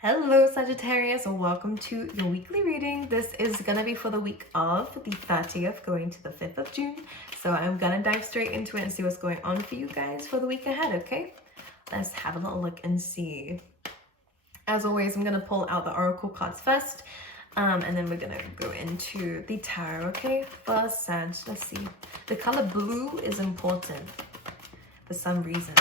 Hello Sagittarius, welcome to your weekly reading. This is gonna be for the week of the 30th going to the 5th of June. So I'm gonna dive straight into it and see what's going on for you guys for the week ahead, okay? Let's have a little look and see. As always, I'm gonna pull out the oracle cards first, and then we're gonna go into the tarot, okay? First, Sag, let's see. The color blue is important for some reason.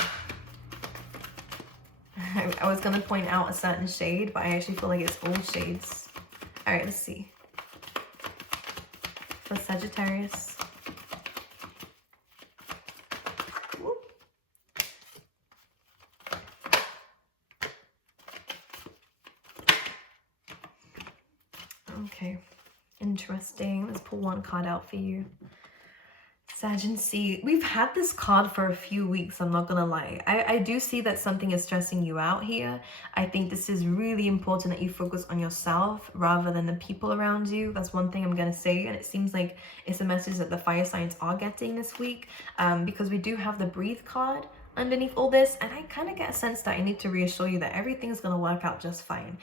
I was gonna point out a certain shade, but I actually feel like it's all shades. All right, let's see. For Sagittarius. Whoop. Okay, interesting. Let's pull one card out for you. Sagittarius, we've had this card for a few weeks, I'm not gonna lie. I do see that something is stressing you out here. I think this is really important that you focus on yourself rather than the people around you. That's one thing I'm gonna say, and it seems like it's a message that the fire signs are getting this week, because we do have the breathe card underneath all this, and I kind of get a sense that I need to reassure you that everything's going to work out just fine.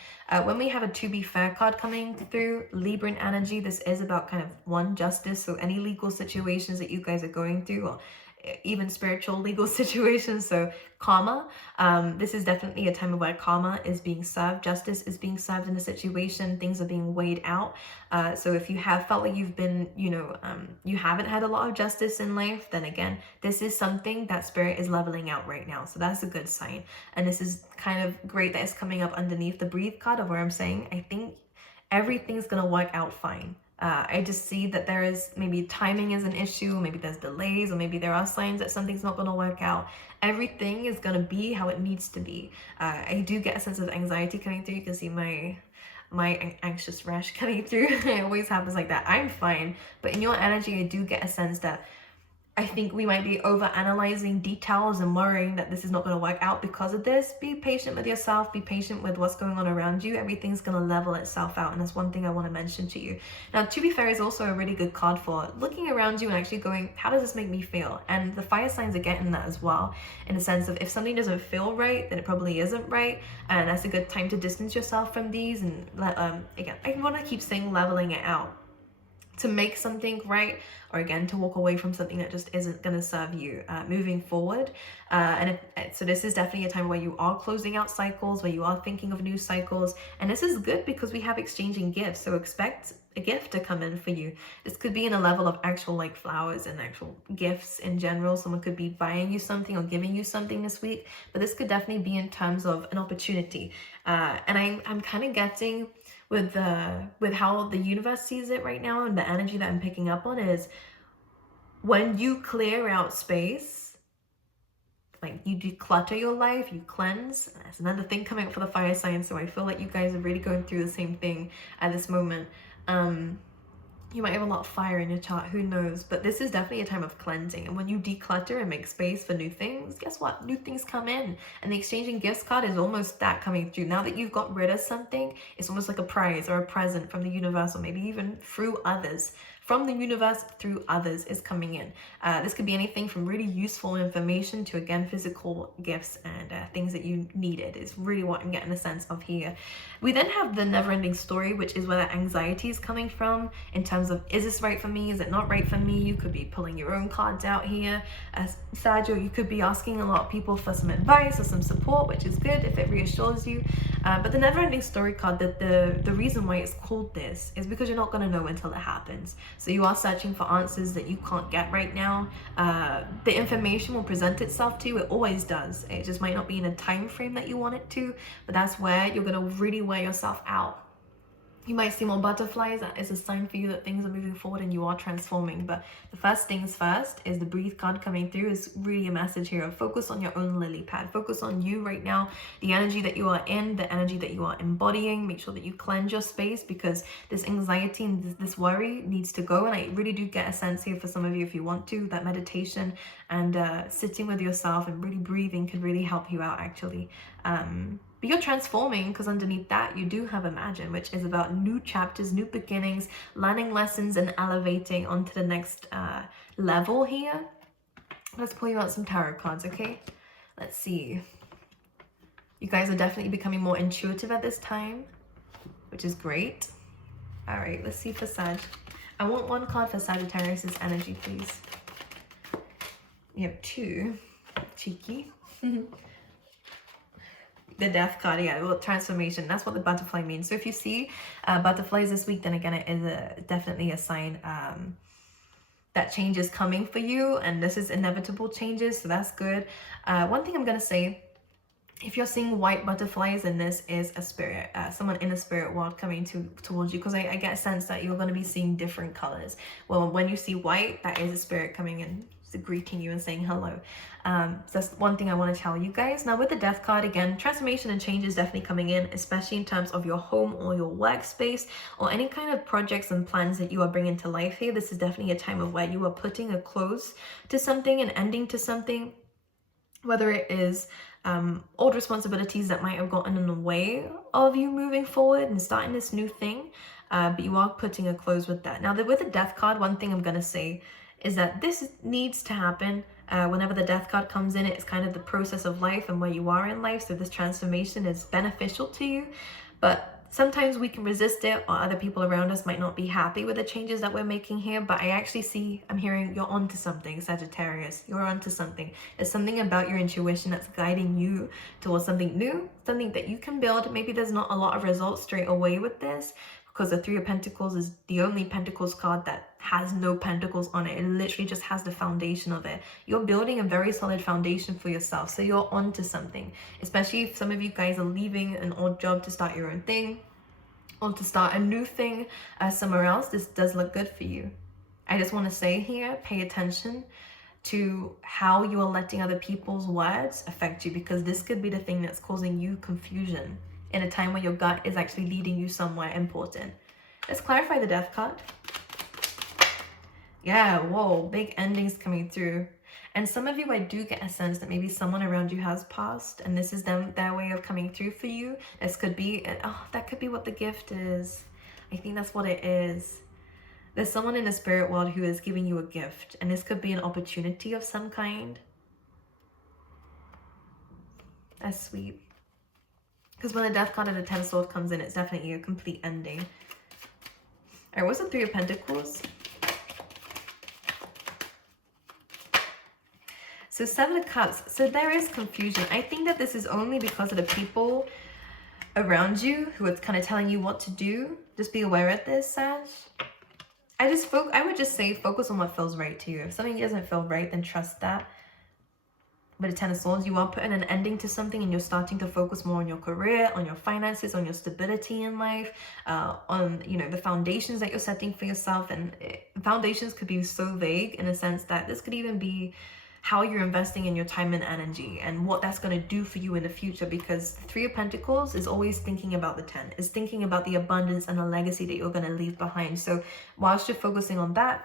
When we have a to be fair card coming through, Libran energy, this is about kind of justice. So any legal situations that you guys are going through, or even spiritual legal situations, so karma, this is definitely a time where karma is being served, justice is being served in a situation, things are being weighed out. So if you have felt like you've been, you haven't had a lot of justice in life, then again, this is something that spirit is leveling out right now. So that's a good sign. And this is kind of great that it's coming up underneath the breathe card of where I'm saying, I think everything's gonna work out fine. I just see that there is maybe timing is an issue, maybe there's delays, or maybe there are signs that something's not going to work out. Everything is going to be how it needs to be. I do get a sense of anxiety coming through. You can see my anxious rash coming through. It always happens like that. I'm fine, but in your energy, I do get a sense that I think we might be over analyzing details and worrying that this is not going to work out because of this. Be patient with yourself. Be patient with what's going on around you. Everything's going to level itself out. And that's one thing I want to mention to you. Now, to be fair is also a really good card for looking around you and actually going, how does this make me feel? And the fire signs are getting that as well, in the sense of if something doesn't feel right, then it probably isn't right. And that's a good time to distance yourself from these. And again, I want to keep saying leveling it out, to make something right, or again to walk away from something that just isn't going to serve you moving forward. So this is definitely a time where you are closing out cycles, where you are thinking of new cycles, and this is good because we have exchanging gifts. So expect a gift to come in for you. This could be in a level of actual like flowers and actual gifts in general. Someone could be buying you something or giving you something this week, but this could definitely be in terms of an opportunity. And I'm kind of getting with how the universe sees it right now, and the energy that I'm picking up on is when you clear out space, like you declutter your life, you cleanse. That's another thing coming up for the fire sign. So I feel like you guys are really going through the same thing at this moment. You might have a lot of fire in your chart, who knows, but this is definitely a time of cleansing. And when you declutter and make space for new things, guess what? New things come in. And the exchanging gifts card is almost that coming through. Now that you've got rid of something, it's almost like a prize or a present from the universe, or maybe even through others. From the universe through others is coming in. This could be anything from really useful information to, again, physical gifts and things that you needed is really what I'm getting a sense of here. We then have the never-ending story, which is where that anxiety is coming from in terms of, is this right for me? Is it not right for me? You could be pulling your own cards out here. As Sagio, you could be asking a lot of people for some advice or some support, which is good if it reassures you. But the never-ending story card, that the reason why it's called this is because you're not going to know until it happens. So you are searching for answers that you can't get right now. The information will present itself to you. It always does. It just might not be in a time frame that you want it to, but that's where you're going to really wear yourself out. You might see more butterflies. That is a sign for you that things are moving forward and you are transforming. But the first things first is the breathe card coming through is really a message here of focus on your own lily pad. Focus on you right now, the energy that you are in, the energy that you are embodying. Make sure that you cleanse your space, because this anxiety and this worry needs to go. And I really do get a sense here for some of you, if you want to, that meditation and sitting with yourself and really breathing could really help you out actually. But you're transforming, because underneath that you do have Imagine, which is about new chapters, new beginnings, learning lessons and elevating onto the next level here. Let's pull you out some tarot cards, okay? Let's see. You guys are definitely becoming more intuitive at this time, which is great. All right, let's see for Sag. I want one card for Sagittarius' energy, please. You have 2. Cheeky. The Death card, yeah, well, transformation. That's what the butterfly means. So if you see butterflies this week, then again, it is definitely a sign that change is coming for you, and this is inevitable changes, so that's good. One thing I'm gonna say, if you're seeing white butterflies, and this is a spirit, someone in a spirit world coming towards you, because I get a sense that you're going to be seeing different colors. Well, when you see white, that is a spirit coming in, greeting you and saying hello. So that's one thing I want to tell you guys. Now with the Death card, again, transformation and change is definitely coming in, especially in terms of your home or your workspace or any kind of projects and plans that you are bringing to life here. This is definitely a time of where you are putting a close to something and ending to something, whether it is old responsibilities that might have gotten in the way of you moving forward and starting this new thing, but you are putting a close with that. Now with the Death card, one thing I'm going to say is that this needs to happen. Whenever the Death card comes in, it's kind of the process of life and where you are in life, so this transformation is beneficial to you, but sometimes we can resist it, or other people around us might not be happy with the changes that we're making here. But I actually see, I'm hearing you're onto something, Sagittarius. You're onto something. There's something about your intuition that's guiding you towards something new, something that you can build. Maybe there's not a lot of results straight away with this, because the 3 of Pentacles is the only Pentacles card that has no pentacles on it. It literally just has the foundation of it. You're building a very solid foundation for yourself, so you're onto something. Especially if some of you guys are leaving an old job to start your own thing, or to start a new thing somewhere else. This does look good for you. I just want to say here, pay attention to how you are letting other people's words affect you, because this could be the thing that's causing you confusion in a time where your gut is actually leading you somewhere important. Let's clarify the Death card. Yeah, whoa, big endings coming through. And some of you, I do get a sense that maybe someone around you has passed, and this is their way of coming through for you. This could be, that could be what the gift is. I think that's what it is. There's someone in the spirit world who is giving you a gift, and this could be an opportunity of some kind. That's sweet. Because when the Death card and the 10 of Swords comes in, it's definitely a complete ending. All right, what's the 3 of Pentacles? So 7 of Cups. So there is confusion. I think that this is only because of the people around you who are kind of telling you what to do. Just be aware of this, Sag. I would just say focus on what feels right to you. If something doesn't feel right, then trust that. But the 10 of Swords, you are putting an ending to something, and you're starting to focus more on your career, on your finances, on your stability in life, on, you know, the foundations that you're setting for yourself. And foundations could be so vague in a sense that this could even be how you're investing in your time and energy and what that's going to do for you in the future, because the 3 of Pentacles is always thinking about the 10, is thinking about the abundance and the legacy that you're going to leave behind. So whilst you're focusing on that,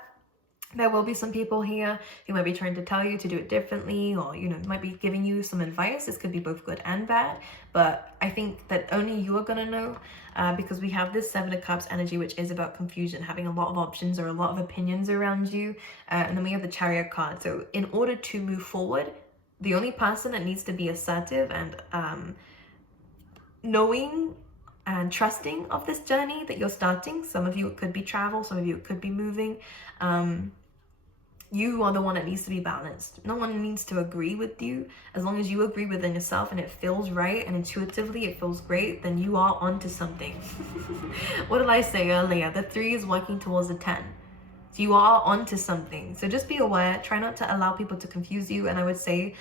there will be some people here who might be trying to tell you to do it differently, or, you know, might be giving you some advice. This could be both good and bad, but I think that only you are going to know, because we have this 7 of Cups energy, which is about confusion, having a lot of options or a lot of opinions around you. And then we have the Chariot card. So in order to move forward, the only person that needs to be assertive and knowing and trusting of this journey that you're starting. Some of you, it could be travel. Some of you, it could be moving. You are the one that needs to be balanced. No one needs to agree with you. As long as you agree within yourself and it feels right and intuitively it feels great, then you are onto something. What did I say earlier? The 3 is working towards the 10. So you are onto something. So just be aware. Try not to allow people to confuse you. And I would say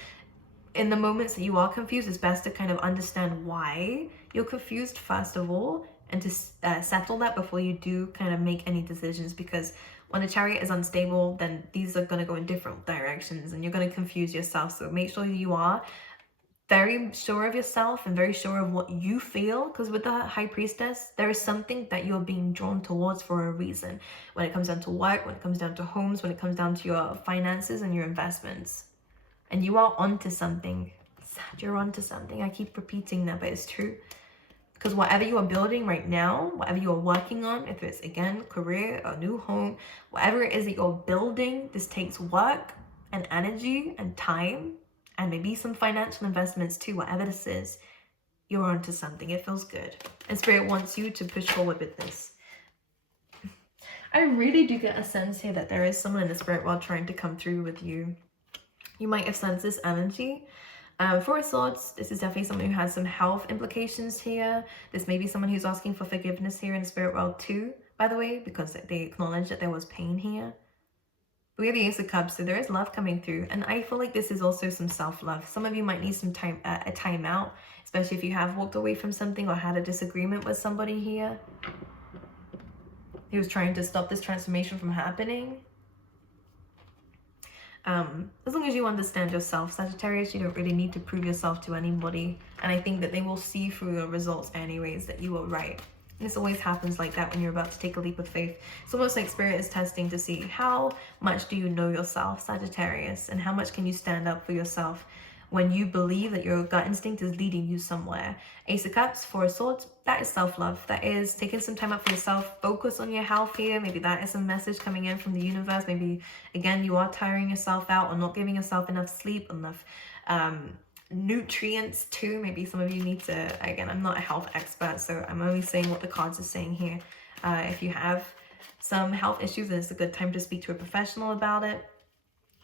in the moments that you are confused, it's best to kind of understand why you're confused first of all, and to settle that before you do kind of make any decisions. Because when the Chariot is unstable, then these are going to go in different directions and you're going to confuse yourself. So make sure you are very sure of yourself and very sure of what you feel, because with the High Priestess, there is something that you're being drawn towards for a reason. When it comes down to work, when it comes down to homes, when it comes down to your finances and your investments. And you are onto something. You're onto something. I keep repeating that, but it's true. Because whatever you are building right now, whatever you are working on, if it's, again, career, a new home, whatever it is that you're building, this takes work and energy and time, and maybe some financial investments too, whatever this is. you're onto something. It feels good. And Spirit wants you to push forward with this. I really do get a sense here that there is someone in the spirit world trying to come through with you. You might have sensed this energy. Four of Swords, this is definitely someone who has some health implications here. This may be someone who's asking for forgiveness here in the spirit world too, by the way, because they acknowledge that there was pain here. We have the Ace of Cups, so there is love coming through. And I feel like this is also some self-love. Some of you might need some time, a time out, especially if you have walked away from something or had a disagreement with somebody here. He was trying to stop this transformation from happening. As long as you understand yourself, Sagittarius, you don't really need to prove yourself to anybody. And I think that they will see through your results anyways that you were right. And this always happens like that when you're about to take a leap of faith. It's almost like Spirit is testing to see how much do you know yourself, Sagittarius, and how much can you stand up for yourself when you believe that your gut instinct is leading you somewhere. Ace of Cups, Four of Swords, that is self-love. That is taking some time out for yourself. Focus on your health here. Maybe that is a message coming in from the universe. Maybe, again, you are tiring yourself out or not giving yourself enough sleep, enough nutrients too. Maybe some of you need to, again, I'm not a health expert, so I'm only saying what the cards are saying here. If you have some health issues, then it's a good time to speak to a professional about it,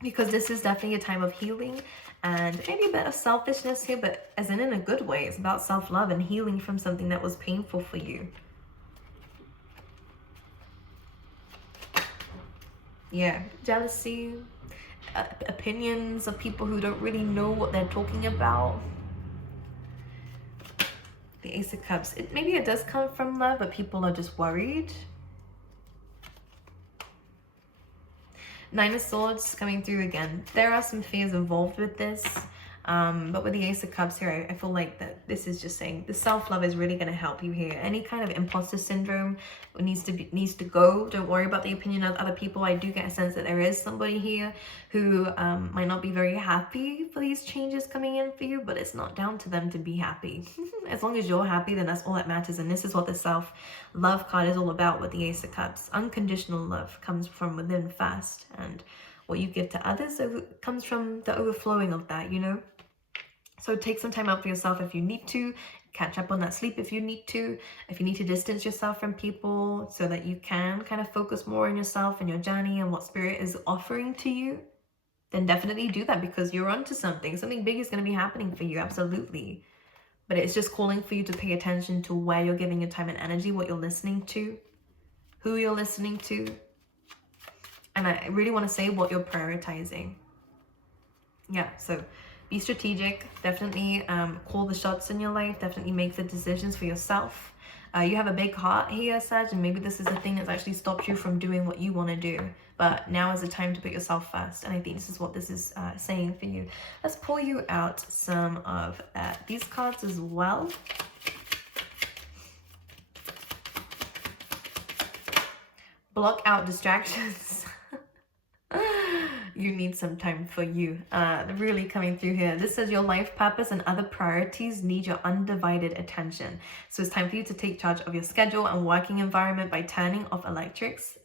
because this is definitely a time of healing and maybe a bit of selfishness here, but as in a good way. It's about self-love and healing from something that was painful for you. Yeah, jealousy, opinions of people who don't really know what they're talking about. The Ace of Cups, maybe it does come from love, but people are just worried. Nine of Swords coming through again. There are some fears involved with this. But with the Ace of Cups here, I feel like that this is just saying the self-love is really going to help you here. Any kind of imposter syndrome needs to go. Don't worry about the opinion of other people. I do get a sense that there is somebody here who might not be very happy for these changes coming in for you, but it's not down to them to be happy. As long as you're happy, then that's all that matters. And this is what the self-love card is all about with the Ace of Cups. Unconditional love comes from within first, and what you give to others comes from the overflowing of that, you know? So take some time out for yourself if you need to. Catch up on that sleep if you need to. If you need to distance yourself from people so that you can kind of focus more on yourself and your journey and what Spirit is offering to you, then definitely do that, because you're onto something. Something big is going to be happening for you, absolutely. But it's just calling for you to pay attention to where you're giving your time and energy, what you're listening to, who you're listening to. And I really want to say what you're prioritizing. Yeah, so be strategic. Definitely call the shots in your life. Definitely make the decisions for yourself. You have a big heart here, Sag, and maybe this is the thing that's actually stopped you from doing what you want to do. But now is the time to put yourself first. And I think this is what this is saying for you. Let's pull you out some of these cards as well. Block out distractions. You need some time for you. Really coming through here. This says your life purpose and other priorities need your undivided attention. So it's time for you to take charge of your schedule and working environment by turning off electronics,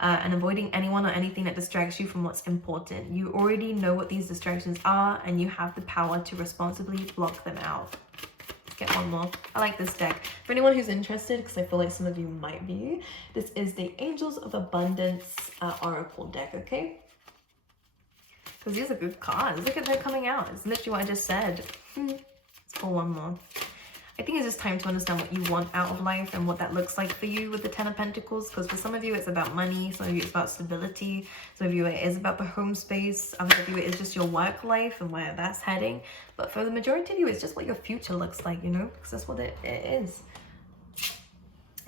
and avoiding anyone or anything that distracts you from what's important. You already know what these distractions are, and you have the power to responsibly block them out. Get one more. I like this deck. For anyone who's interested, because I feel like some of you might be, this is the Angels of Abundance Oracle deck, okay? Because these are good cards. Look at them coming out. It's literally what I just said. Let's pull one more. I think it's just time to understand what you want out of life and what that looks like for you with the Ten of Pentacles. Because for some of you, it's about money. Some of you, it's about stability. Some of you, it is about the home space. Others of you, it is just your work life and where that's heading. But for the majority of you, it's just what your future looks like, you know? Because that's what it is.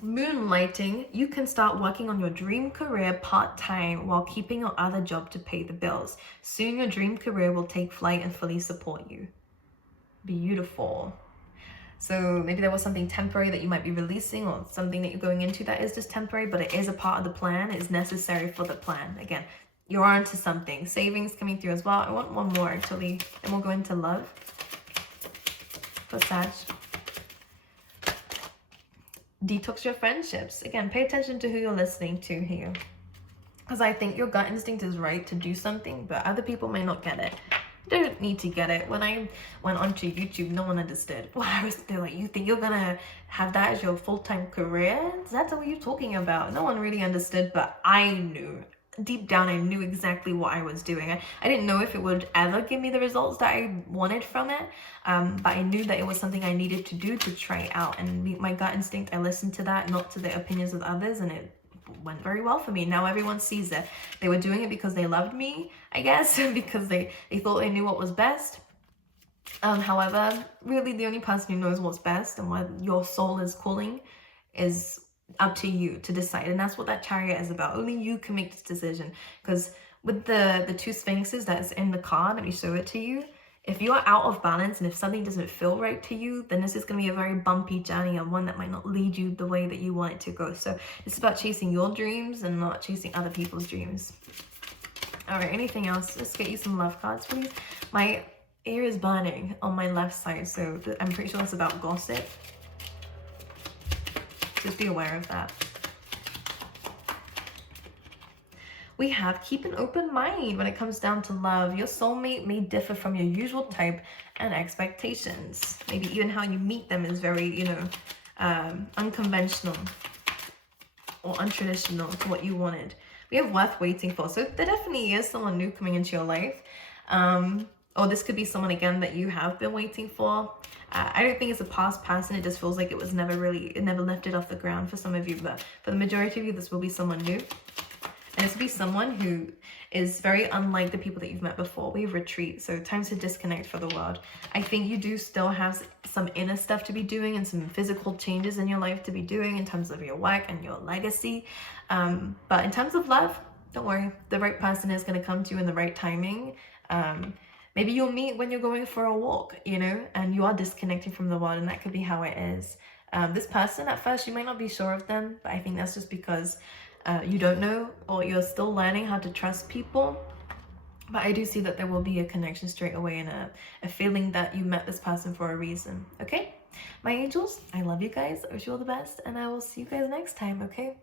Moonlighting, you can start working on your dream career part-time while keeping your other job to pay the bills. Soon your dream career will take flight and fully support you. Beautiful. So maybe there was something temporary that you might be releasing, or something that you're going into that is just temporary, but it is a part of the plan. It's necessary for the plan. Again, you're onto something. Savings coming through as well. I want one more actually, and we'll go into love for Sag. Detox your friendships. Again, pay attention to who you're listening to here. Because I think your gut instinct is right to do something, but other people may not get it. don't need to get it. When I went onto YouTube, no one understood. They're like, you think you're gonna have that as your full-time career? That's what you're talking about. No one really understood, but I knew. Deep down, I knew exactly what I was doing. I didn't know if it would ever give me the results that I wanted from it, but I knew that it was something I needed to do to try it out. And my gut instinct, I listened to that, not to the opinions of others, and it went very well for me. Now everyone sees it. They were doing it because they loved me, I guess, because they thought they knew what was best. However, really the only person who knows what's best and what your soul is calling is up to you to decide. And that's what that chariot is about. Only you can make this decision. Because with the two sphinxes that's in the card, let me show it to you. If you are out of balance and if something doesn't feel right to you, then this is going to be a very bumpy journey and one that might not lead you the way that you want it to go. So it's about chasing your dreams and not chasing other people's dreams. All right, anything else? Let's get you some love cards, please. My ear is burning on my left side, so I'm pretty sure that's about gossip. Just be aware of that. We have keep an open mind when it comes down to love. Your soulmate may differ from your usual type and expectations. Maybe even how you meet them is very, unconventional or untraditional to what you wanted. We have worth waiting for. So there definitely is someone new coming into your life. Or this could be someone, again, that you have been waiting for. I don't think it's a past person. It just feels like it never lifted off the ground for some of you. But for the majority of you, this will be someone new. And this will be someone who is very unlike the people that you've met before. We retreat, so time to disconnect for the world. I think you do still have some inner stuff to be doing and some physical changes in your life to be doing in terms of your work and your legacy. But in terms of love, don't worry. The right person is going to come to you in the right timing. Maybe you'll meet when you're going for a walk, and you are disconnecting from the world, and that could be how it is. This person, at first, you might not be sure of them, but I think that's just because you don't know, or you're still learning how to trust people. But I do see that there will be a connection straight away and a feeling that you met this person for a reason, okay? My angels, I love you guys. I wish you all the best, and I will see you guys next time, okay?